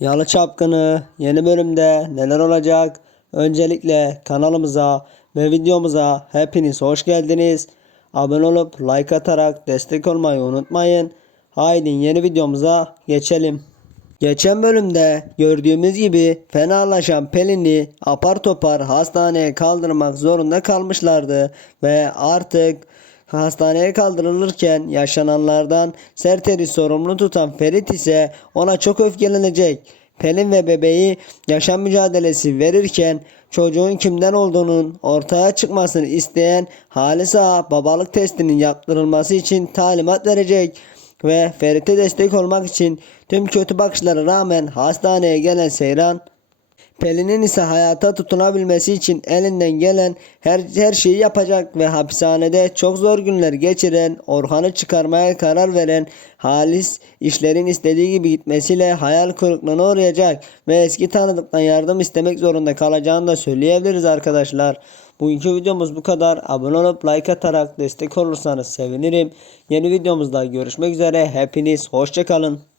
Yalı Çapkını yeni bölümde neler olacak? Öncelikle kanalımıza ve videomuza hepiniz hoş geldiniz. Abone olup like atarak destek olmayı unutmayın. Haydi yeni videomuza geçelim. Geçen bölümde gördüğümüz gibi fenalaşan Pelin'i apar topar hastaneye kaldırmak zorunda kalmışlardı ve artık hastaneye kaldırılırken yaşananlardan Serter'i sorumlu tutan Ferit ise ona çok öfkelenecek. Pelin ve bebeği yaşam mücadelesi verirken çocuğun kimden olduğunun ortaya çıkmasını isteyen Halisa babalık testinin yaptırılması için talimat verecek ve Ferit'e destek olmak için tüm kötü bakışlara rağmen hastaneye gelen Seyran Pelin'in ise hayata tutunabilmesi için elinden gelen her, her şeyi yapacak ve hapishanede çok zor günler geçiren, Orhan'ı çıkarmaya karar veren Halis işlerin istediği gibi gitmesiyle hayal kırıklığına uğrayacak ve eski tanıdıktan yardım istemek zorunda kalacağını da söyleyebiliriz arkadaşlar. Bugünkü videomuz bu kadar. Abone olup like atarak destek olursanız sevinirim. Yeni videomuzda görüşmek üzere. Hepiniz hoşçakalın.